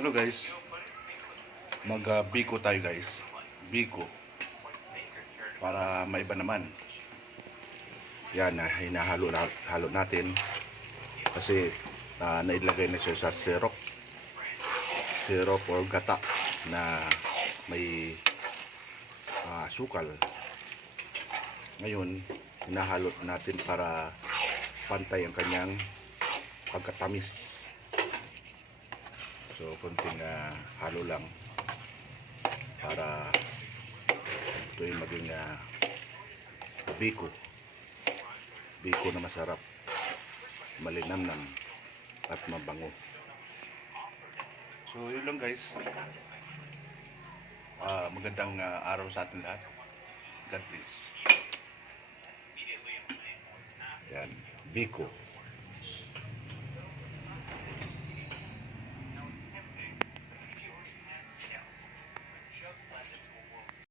Hello guys, mag-biko tayo guys. Biko. Para maiba naman. Yan, hinahalo natin. Kasi nailagay na siya sa syrup. Syrup or gata na may sukal. Ngayon, hinahalo natin para pantay ang kanyang pagkatamis. So, konting halo lang para ito ay maging biko. Biko na masarap, malinamnam at mabango. So, yun lang guys. Magandang araw sa atin lahat. God bless. Yan, biko.